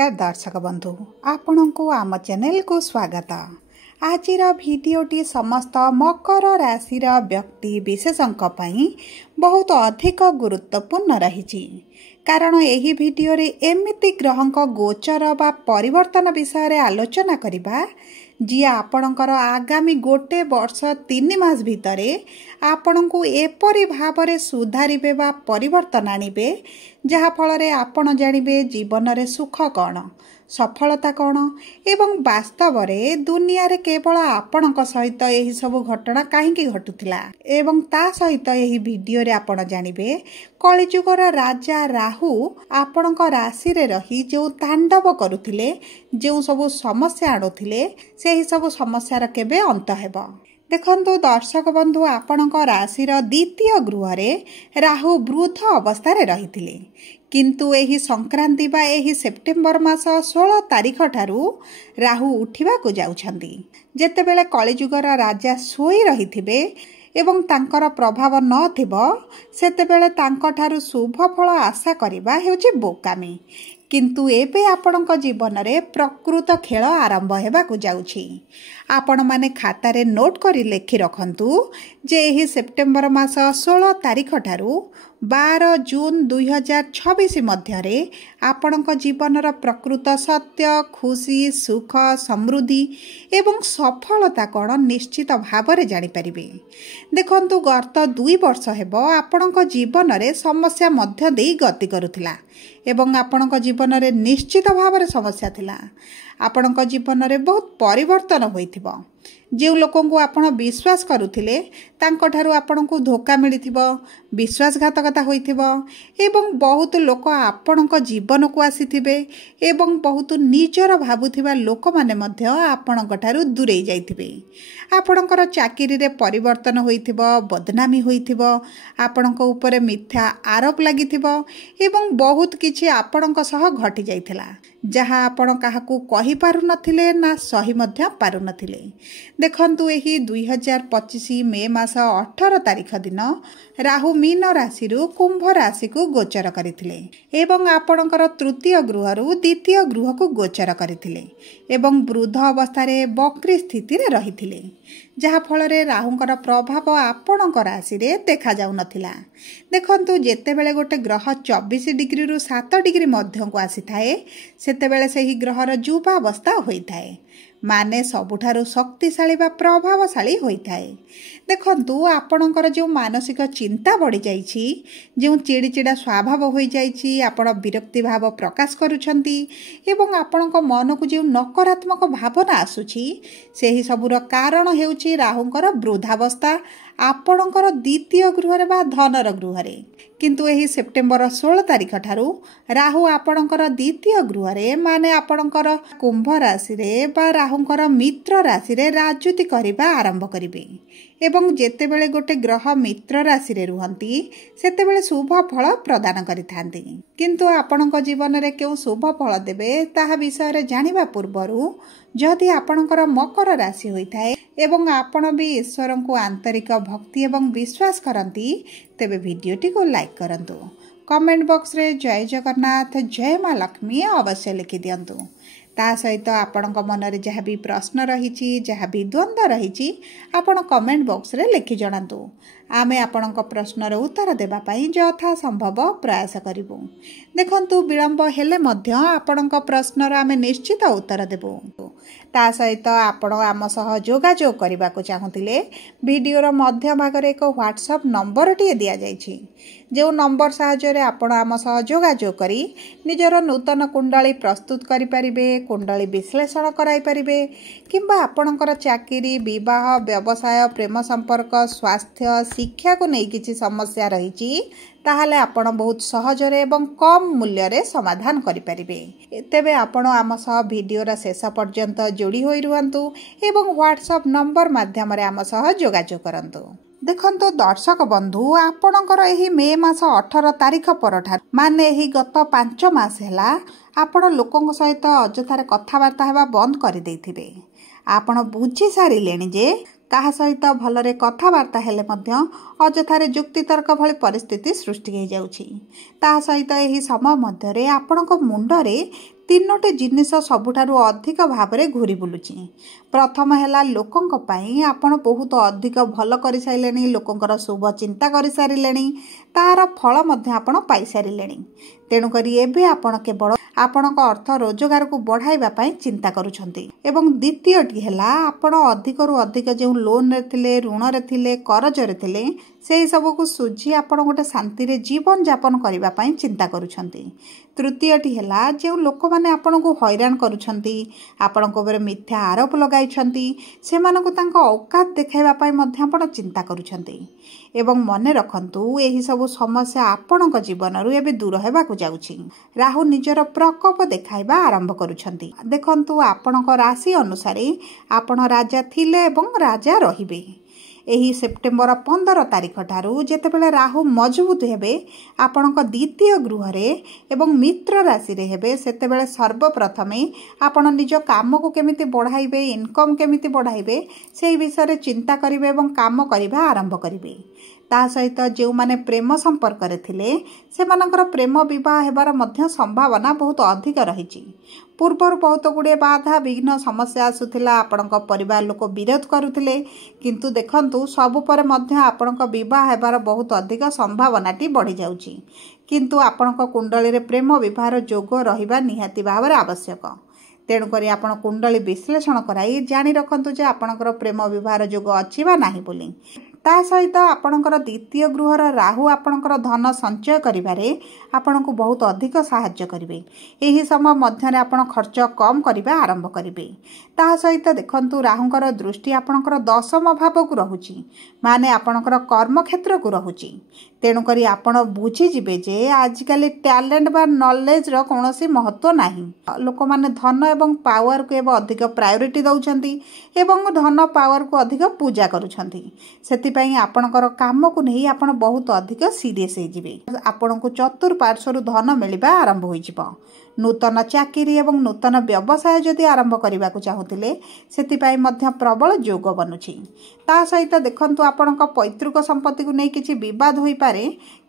नमस्कार दर्शक बंधु आपण को आम चैनल को स्वागत। आज भिडियोटी समस्त मकर राशि व्यक्ति विशेषों बहुत अधिक गुरुत्वपूर्ण रही कारण यही भिडियो रे एमिति ग्रहों गोचर बा परिवर्तन विषय आलोचना करबा जी आपणकर आगामी गोटे वर्ष 3 मास भितर आपण को एपरी भाव सुधारे बा परिवर्तन आणिबे जहा फल आपण जानिबे जीवन रे सुख कौन सफलता कौन एवं वास्तव रे दुनिया रे केवल आपणक सहित यही सब घटना कहीं घटुला एवं ता सहित यही वीडियो रे आपण जानिबे कलिजुगर राजा राहु आपणक राशि रे रही जो तांडव करुथिले जो सब समस्या आणुथिले सेही सब समस्यार केबे अंत हेबो। देखंतु दर्शक बंधु आपणक राशि द्वितीय गृह रे राहु वृद्ध अवस्था रे रहिथिले किंतु एही संक्रांति बा एही सेप्टेम्बर मास 16 तारिख ठारू राहु उठिबा को जाउछंती जेतेबेले कलिजुगर राजा सोई रहिथिबे एवं तांकर प्रभाव न थिबो सेतेबेले तांको ठारू शुभ फल आशा करिबा हेउची बोकामी किंतु एबे आपणक जीवन रे प्रकृत खेल आरंभ हेबा को जाउछि। आपण माने खाता रे नोट करी लेखि रखंतु जे एही सेप्टेम्बर मास 16 तारिख ठारू 12 जून 2026 मध्य आपणक जीवनर प्रकृत सत्य खुशी सुख समृद्धि एवं सफलता कौन निश्चित भाव में जानीपारे। देखंतु गत 2 वर्ष हेबो आपणक जीवन रे समस्या मध्य देई गति करुथिला एवं आपणक जीवन रे निश्चित भाव में समस्या थिला। आपणक जीवन रे बहुत परिवर्तन होइथिबो जो लोकों को आपण विश्वास करुथिले तांको ठारू आपण को धोखा मिलिथिबो विश्वासघातकता होइथिबो एवं बहुत लोक आपणक जीवन को आसीथिबे एवं बहुत निजर भाबुथिबा लोक माने मध्य आपणक ठारू दूरेई जाइथिबे। आपणकर चाकरी रे परिवर्तन होइथिबो बदनामी होइथिबो आपणक ऊपर मिथ्या आरोप लागिथिबो एवं बहुत किछि आपणक सह घटी जाइथिला जहा आपण काहाकू कहि पारु नथिले ना सही मध्य पारु नथिले। देखंतु एही 2025 मे मास 18 तारिख दिन राहु मीन राशि कुंभ राशि को गोचर करथिले एवं आपणकर तृतीय गृह रु द्वितीय गृह को गोचर करथिले एवं वृद्ध अवस्था रे वक्री स्थिति रे रहिथिले जहा फल रे राहुंकर प्रभाव आपणक राशि रे देखा जाउ नथिला। देखंतु जेतेबेले गोटे ग्रह 24 डिग्री रु 7 डिग्री मध्य को आसी थाए सेतेबेले सेही ग्रहर जुबा अवस्था होई थाए माने सबुठारु शक्तिशाली बा प्रभावशाली होइथाए। देखंतु आपणकर जो मानसिक चिंता बढ़ी जाइछि जो चिड़चिड़ा स्वभाव होई जाइछि आपण विरक्ति भाव प्रकाश करूछंती एवं आपणक मन को जो नकारात्मक भावना आसुछि सेही सबुर कारण हेउछि राहुंकर वृद्धावस्था आपणकर द्वितीय गृह बा धनर गृह किंतु एही सेप्टेम्बर 16 तारिख ठारू राहु आपणकर द्वितीय गृह माने आपणकर कुंभ राशि रे बा राहुंकर मित्र राशि रे राजनीति करिबा आरंभ करिवे एवं जेतेबेले गोटे ग्रह मित्र राशि रे रुहंती सेतेबेले शुभ फल प्रदान करिथांती किंतु आपणक जीवन रे केउ शुभ फल देबे ताहा विषय रे जानिबा पूर्वरु जदि आपणकर मकर राशि होइथाए एवं आपण भी ईश्वर को आंतरिक भक्ति एवं विश्वास करती तेबे वीडियोटी को लाइक करंतु कमेंट बॉक्स रे जय जगन्नाथ जय मां लक्ष्मी अवश्य लिखि दियंतु। ता सहित आपणक मन रे जहाँ भी प्रश्न रही जहाँ भी द्वंद्व रही आपण कमेंट बॉक्स रे लिखि जणांतु आमे आपणक प्रश्नर उत्तर देबा पई यथा संभव प्रयास करिवु। देखंतु विलंब हेले मध्य आपणक प्रश्नर आमे निश्चित उत्तर देबु। ता सहित आपण आम सह जोगाजोग करबा को चाहुतिले वीडियोर मध्य भाग रे एक व्हाट्सएप नंबर टी दिया जायछि जो नंबर सहायता रे आपण आम सह जोगाजोग करी निजर नूतन कुंडली प्रस्तुत करि परिबे कुंडली विश्लेषण कराई परिबे किंबा आपणकर चाकरी विवाह व्यवसाय प्रेम संपर्क स्वास्थ्य शिक्षा को नहीं किसी समस्या रही ताहले आपण बहुत सहजरे एवं कम मूल्य रे समाधान करि परिबे। तेबे आपण आम सह वीडियोर शेष पर्यंत जोड़ी होई रुहंतु एवं व्हाट्सएप नंबर माध्यम रे आम सह जोगाजोग करंतु। देखंतु दर्शक बंधु आपणकर एही मे मास 18 तारिख परठार माने एही गत 5 मास हैला आपण लोकंक सहित अजथारे कथावार्ता हेबा बंद करि देथिबे। आपण बुझी सारिलेनी जे काहा सहित भलरे कथावार्ता हेले मध्य अजथारे जुक्तितर्क भली परिस्थिति सृष्टि हो जाउछि। ता सहित एही समय मध्यरे आपणक मुंडरे ତିନୋଟି ଜିନିଷ ସବୁଠାରୁ ଅଧିକ ଭାବରେ ଘୁରି ବୁଲୁଛି। ପ୍ରଥମ ହେଲା ଲୋକଙ୍କ ପାଇଁ ଆପଣ ବହୁତ ଅଧିକ ଭଲ କରିସାରିଲେଣି, ଲୋକଙ୍କର ଶୁଭ ଚିନ୍ତା କରିସାରିଲେଣି, ତାହାର ଫଳ ମଧ୍ୟ ଆପଣ ପାଇସାରିଲେଣି। ତେଣୁକରି ଏବେ ଆପଣ କେବଳ ଆପଣଙ୍କ ଅର୍ଥ ରୋଜଗାରକୁ ବଢ଼ାଇବା ପାଇଁ ଚିନ୍ତା କରୁଛନ୍ତି। ଏବଂ ଦ୍ୱିତୀୟଟି ହେଲା ଆପଣ ଅଧିକରୁ ଅଧିକ ଯେଉଁ ଲୋନ୍ରେ ଥିଲେ, ଋଣରେ ଥିଲେ, କରଜରେ ଥିଲେ, ସେହି ସବୁକୁ ସୁଝି ଆପଣ ଗୋଟେ ଶାନ୍ତିରେ ଜୀବନଯାପନ କରିବା ପାଇଁ ଚିନ୍ତା କରୁଛନ୍ତି। ତୃତୀୟଟି ହେଲା ଯେଉଁ ଲୋକମାନେ ଆପଣଙ୍କୁ ହଇରାଣ କରୁଛନ୍ତି, ଆପଣଙ୍କ ଉପରେ ମିଥ୍ୟା ଆରୋପ ଲଗାଇଛନ୍ତି, ସେମାନଙ୍କୁ ତାଙ୍କ ଔକାତ ଦେଖାଇବା ପାଇଁ ମଧ୍ୟ ଆପଣ ଚିନ୍ତା କରୁଛନ୍ତି। ଏବଂ ମନେ ରଖନ୍ତୁ, ଏହିସବୁ ସମସ୍ୟା ଆପଣଙ୍କ ଜୀବନରୁ ଏବେ ଦୂର ହେବାକୁ ଯାଉଛି। ରାହୁ ନିଜର ପ୍ରକୋପ ଦେଖାଇବା ଆରମ୍ଭ କରୁଛନ୍ତି। ଦେଖନ୍ତୁ, ଆପଣଙ୍କ ରାଶି ଅନୁସାରେ ଆପଣ ରାଜା ଥିଲେ ଏବଂ ରାଜା ରହିବେ। ଏହି ସେପ୍ଟେମ୍ବର 15 ତାରିଖ ଠାରୁ ଯେତେବେଳେ ରାହୁ ମଜବୁତ ହେବେ ଆପଣଙ୍କ ଦ୍ୱିତୀୟ ଗୃହରେ ଏବଂ ମିତ୍ର ରାଶିରେ ହେବେ, ସେତେବେଳେ ସର୍ବପ୍ରଥମେ ଆପଣ ନିଜ କାମକୁ କେମିତି ବଢ଼ାଇବେ, ଇନକମ୍ କେମିତି ବଢ଼ାଇବେ, ସେହି ବିଷୟରେ ଚିନ୍ତା କରିବେ ଏବଂ କାମ କରିବା ଆରମ୍ଭ କରିବେ। ତା ସହିତ ଯେଉଁମାନେ ପ୍ରେମ ସମ୍ପର୍କରେ ଥିଲେ ସେମାନଙ୍କର ପ୍ରେମ ବିବାହ ହେବାର ମଧ୍ୟ ସମ୍ଭାବନା ବହୁତ ଅଧିକ ରହିଛି। ପୂର୍ବରୁ ବହୁତ ଗୁଡ଼ିଏ ବାଧା ବିଘ୍ନ ସମସ୍ୟା ଆସୁଥିଲା, ଆପଣଙ୍କ ପରିବାର ଲୋକ ବିରୋଧ କରୁଥିଲେ, କିନ୍ତୁ ଦେଖନ୍ତୁ ସବୁ ପରେ ମଧ୍ୟ ଆପଣଙ୍କ ବିବାହ ହେବାର ବହୁତ ଅଧିକ ସମ୍ଭାବନାଟି ବଢ଼ିଯାଉଛି। କିନ୍ତୁ ଆପଣଙ୍କ କୁଣ୍ଡଳୀରେ ପ୍ରେମ ବିବାହର ଯୋଗ ରହିବା ନିହାତି ଭାବରେ ଆବଶ୍ୟକ। ତେଣୁକରି ଆପଣ କୁଣ୍ଡଳୀ ବିଶ୍ଳେଷଣ କରାଇ ଜାଣି ରଖନ୍ତୁ ଯେ ଆପଣଙ୍କର ପ୍ରେମ ବିବାହର ଯୋଗ ଅଛି ବା ନାହିଁ ବୋଲି। ତା ସହିତ ଆପଣଙ୍କର ଦ୍ୱିତୀୟ ଗୃହର ରାହୁ ଆପଣଙ୍କର ଧନ ସଞ୍ଚୟ କରିବାରେ ଆପଣଙ୍କୁ ବହୁତ ଅଧିକ ସାହାଯ୍ୟ କରିବେ। ଏହି ସମୟ ମଧ୍ୟରେ ଆପଣ ଖର୍ଚ୍ଚ କମ୍ କରିବା ଆରମ୍ଭ କରିବେ। ତା ସହିତ ଦେଖନ୍ତୁ, ରାହୁଙ୍କର ଦୃଷ୍ଟି ଆପଣଙ୍କର ଦଶମ ଭାବକୁ ରହୁଛି, ମାନେ ଆପଣଙ୍କର କର୍ମକ୍ଷେତ୍ରକୁ ରହୁଛି। ତେଣୁକରି ଆପଣ ବୁଝିଯିବେ ଯେ ଆଜିକାଲି ଟ୍ୟାଲେଣ୍ଟ ବା ନଲେଜର କୌଣସି ମହତ୍ତ୍ୱ ନାହିଁ। ଲୋକମାନେ ଧନ ଏବଂ ପାୱାରକୁ ଏବେ ଅଧିକ ପ୍ରାୟୋରିଟି ଦେଉଛନ୍ତି ଏବଂ ଧନ ପାୱାରକୁ ଅଧିକ ପୂଜା କରୁଛନ୍ତି। ସେଥିପାଇଁ ଆପଣଙ୍କର କାମକୁ ନେଇ ଆପଣ ବହୁତ ଅଧିକ ସିରିୟସ୍ ହେଇଯିବେ। ଆପଣଙ୍କୁ ଚତୁଃପାର୍ଶ୍ୱରୁ ଧନ ମିଳିବା ଆରମ୍ଭ ହୋଇଯିବ। ନୂତନ ଚାକିରି ଏବଂ ନୂତନ ବ୍ୟବସାୟ ଯଦି ଆରମ୍ଭ କରିବାକୁ ଚାହୁଁଥିଲେ, ସେଥିପାଇଁ ମଧ୍ୟ ପ୍ରବଳ ଯୋଗ ବନୁଛି। ତା ସହିତ ଦେଖନ୍ତୁ, ଆପଣଙ୍କ ପୈତୃକ ସମ୍ପତ୍ତିକୁ ନେଇ କିଛି ବିବାଦ ହୋଇପାରେ,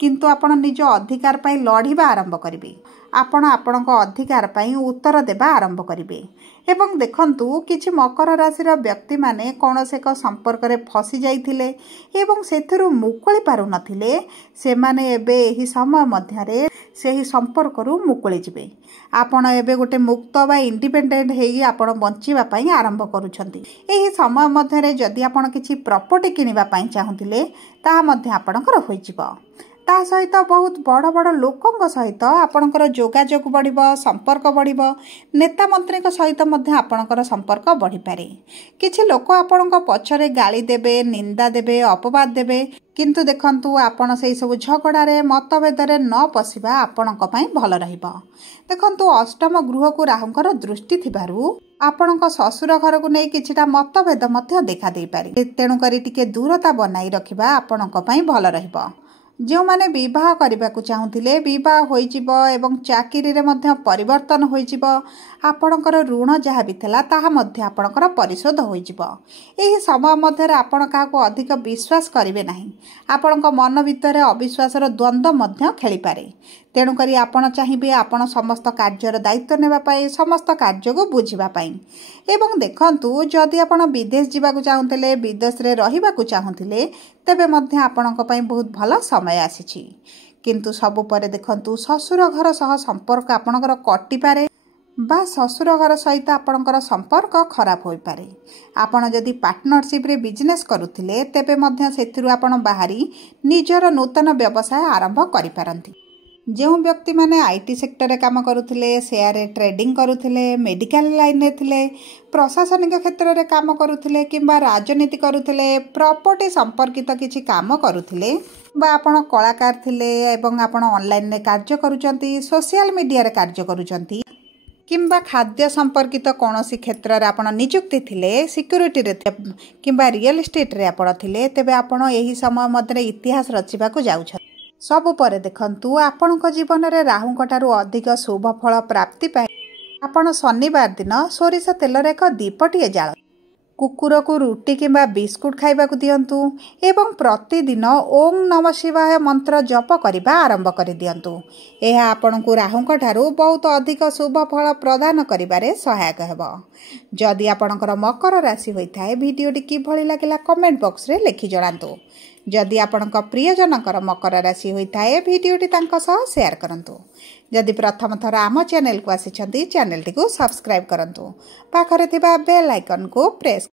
କିନ୍ତୁ ଆପଣ ନିଜ ଅଧିକାର ପାଇଁ ଲଢ଼ିବା ଆରମ୍ଭ କରିବେ। ଆପଣ ଆପଣଙ୍କ ଅଧିକାର ପାଇଁ ଉତ୍ତର ଦେବା ଆରମ୍ଭ କରିବେ। ଏବଂ ଦେଖନ୍ତୁ, କିଛି ମକର ରାଶିର ବ୍ୟକ୍ତିମାନେ କୌଣସି ଏକ ସମ୍ପର୍କରେ ଫସି ଯାଇଥିଲେ ଏବଂ ସେଥିରୁ ମୁକୁଳି ପାରୁନଥିଲେ, ସେମାନେ ଏବେ ଏହି ସମୟ ମଧ୍ୟରେ ସେହି ସମ୍ପର୍କରୁ ମୁକୁଳି ଯିବେ। ଆପଣ ଏବେ ଗୋଟେ ମୁକ୍ତ ବା ଇଣ୍ଡିପେଣ୍ଡେଣ୍ଟ ହେଇ ଆପଣ ବଞ୍ଚିବା ପାଇଁ ଆରମ୍ଭ କରୁଛନ୍ତି। ଏହି ସମୟ ମଧ୍ୟରେ ଯଦି ଆପଣ କିଛି ପ୍ରପର୍ଟି କିଣିବା ପାଇଁ ଚାହୁଁଥିଲେ, ତାହା ମଧ୍ୟ ଆପଣଙ୍କର ହୋଇଯିବ। ତା ସହିତ ବହୁତ ବଡ଼ ବଡ଼ ଲୋକଙ୍କ ସହିତ ଆପଣଙ୍କର ଯୋଗାଯୋଗ ବଢ଼ିବ, ସମ୍ପର୍କ ବଢ଼ିବ। ନେତା ମନ୍ତ୍ରୀଙ୍କ ସହିତ ମଧ୍ୟ ଆପଣଙ୍କର ସମ୍ପର୍କ ବଢ଼ିପାରେ। କିଛି ଲୋକ ଆପଣଙ୍କ ପଛରେ ଗାଳି ଦେବେ, ନିନ୍ଦା ଦେବେ, ଅପବାଦ ଦେବେ, କିନ୍ତୁ ଦେଖନ୍ତୁ, ଆପଣ ସେହି ସବୁ ଝଗଡ଼ାରେ ମତଭେଦରେ ନ ପଶିବା ଆପଣଙ୍କ ପାଇଁ ଭଲ ରହିବ। ଦେଖନ୍ତୁ, ଅଷ୍ଟମ ଗୃହକୁ ରାହୁଙ୍କର ଦୃଷ୍ଟି ଥିବାରୁ ଆପଣଙ୍କ ଶ୍ୱଶୁର ଘରକୁ ନେଇ କିଛିଟା ମତଭେଦ ମଧ୍ୟ ଦେଖାଦେଇପାରେ। ତେଣୁକରି ଟିକେ ଦୂରତା ବନାଇ ରଖିବା ଆପଣଙ୍କ ପାଇଁ ଭଲ ରହିବ। ଯେଉଁମାନେ ବିବାହ କରିବାକୁ ଚାହୁଁଥିଲେ, ବିବାହ ହୋଇଯିବ ଏବଂ ଚାକିରିରେ ମଧ୍ୟ ପରିବର୍ତ୍ତନ ହୋଇଯିବ। ଆପଣଙ୍କର ଋଣ ଯାହା ବି ଥିଲା ତାହା ମଧ୍ୟ ଆପଣଙ୍କର ପରିଶୋଧ ହୋଇଯିବ। ଏହି ସମୟ ମଧ୍ୟରେ ଆପଣ କାହାକୁ ଅଧିକ ବିଶ୍ୱାସ କରିବେ ନାହିଁ। ଆପଣଙ୍କ ମନ ଭିତରେ ଅବିଶ୍ୱାସର ଦ୍ୱନ୍ଦ୍ୱ ମଧ୍ୟ ଖେଳିପାରେ। ତେଣୁକରି ଆପଣ ଚାହିଁବେ ଆପଣ ସମସ୍ତ କାର୍ଯ୍ୟର ଦାୟିତ୍ୱ ନେବା ପାଇଁ, ସମସ୍ତ କାର୍ଯ୍ୟକୁ ବୁଝିବା ପାଇଁ। ଏବଂ ଦେଖନ୍ତୁ, ଯଦି ଆପଣ ବିଦେଶ ଯିବାକୁ ଚାହୁଁଥିଲେ, ବିଦେଶରେ ରହିବାକୁ ଚାହୁଁଥିଲେ, ତେବେ ମଧ୍ୟ ଆପଣଙ୍କ ପାଇଁ ବହୁତ ଭଲ ସମୟ ଆସିଛି। କିନ୍ତୁ ସବୁ ପରେ ଦେଖନ୍ତୁ, ଶ୍ୱଶୁର ଘର ସହ ସମ୍ପର୍କ ଆପଣଙ୍କର କଟିପାରେ ବା ଶ୍ୱଶୁର ଘର ସହିତ ଆପଣଙ୍କର ସମ୍ପର୍କ ଖରାପ ହୋଇପାରେ। ଆପଣ ଯଦି ପାର୍ଟନରସିପ୍ରେ ବିଜନେସ୍ କରୁଥିଲେ, ତେବେ ମଧ୍ୟ ସେଥିରୁ ଆପଣ ବାହାରି ନିଜର ନୂତନ ବ୍ୟବସାୟ ଆରମ୍ଭ କରିପାରନ୍ତି। ଯେଉଁ ବ୍ୟକ୍ତିମାନେ IT ସେକ୍ଟରରେ କାମ କରୁଥିଲେ, ସେୟାରରେ ଟ୍ରେଡିଂ କରୁଥିଲେ, ମେଡ଼ିକାଲ ଲାଇନରେ ଥିଲେ, ପ୍ରଶାସନିକ କ୍ଷେତ୍ରରେ କାମ କରୁଥିଲେ କିମ୍ବା ରାଜନୀତି କରୁଥିଲେ, ପ୍ରପର୍ଟି ସମ୍ପର୍କିତ କିଛି କାମ କରୁଥିଲେ, ବା ଆପଣ କଳାକାର ଥିଲେ ଏବଂ ଆପଣ ଅନଲାଇନରେ କାର୍ଯ୍ୟ କରୁଛନ୍ତି, ସୋସିଆଲ ମିଡ଼ିଆରେ କାର୍ଯ୍ୟ କରୁଛନ୍ତି, କିମ୍ବା ଖାଦ୍ୟ ସମ୍ପର୍କିତ କୌଣସି କ୍ଷେତ୍ରରେ ଆପଣ ନିଯୁକ୍ତି ଥିଲେ, ସିକ୍ୟୁରିଟିରେ କିମ୍ବା ରିଅଲ ଇଷ୍ଟେଟରେ ଆପଣ ଥିଲେ, ତେବେ ଆପଣ ଏହି ସମୟ ମଧ୍ୟରେ ଇତିହାସ ରଚିବାକୁ ଯାଉଛନ୍ତି। ସବୁ ପରେ ଦେଖନ୍ତୁ, ଆପଣଙ୍କ ଜୀବନରେ ରାହୁଙ୍କ ଠାରୁ ଅଧିକ ଶୁଭ ଫଳ ପ୍ରାପ୍ତି ପାଇଁ ଆପଣ ଶନିବାର ଦିନ ସୋରିଷ ତେଲରେ ଏକ ଦୀପଟିଏ ଜାଳନ୍ତୁ। କୁକୁରକୁ ରୁଟି କିମ୍ବା ବିସ୍କୁଟ ଖାଇବାକୁ ଦିଅନ୍ତୁ ଏବଂ ପ୍ରତିଦିନ ଓମ୍ ନମଃ ଶିବାୟ ମନ୍ତ୍ର ଜପ କରିବା ଆରମ୍ଭ କରିଦିଅନ୍ତୁ। ଏହା ଆପଣଙ୍କୁ ରାହୁଙ୍କ ଠାରୁ ବହୁତ ଅଧିକ ଶୁଭ ଫଳ ପ୍ରଦାନ କରିବାରେ ସହାୟକ ହେବ। ଯଦି ଆପଣଙ୍କର ମକର ରାଶି ହୋଇଥାଏ, ଭିଡ଼ିଓଟି କିଭଳି ଲାଗିଲା କମେଣ୍ଟ ବକ୍ସରେ ଲେଖି ଜଣାନ୍ତୁ। ଯଦି ଆପଣଙ୍କ ପ୍ରିୟଜନଙ୍କର ମକର ରାଶି ହୋଇଥାଏ, ଭିଡ଼ିଓଟି ତାଙ୍କ ସହ ସେୟାର କରନ୍ତୁ। ଯଦି ପ୍ରଥମ ଥର ଆମ ଚ୍ୟାନେଲକୁ ଆସିଛନ୍ତି, ଚ୍ୟାନେଲଟିକୁ ସବସ୍କ୍ରାଇବ୍ କରନ୍ତୁ। ପାଖରେ ଥିବା ବେଲ୍ ଆଇକନ୍କୁ ପ୍ରେସ୍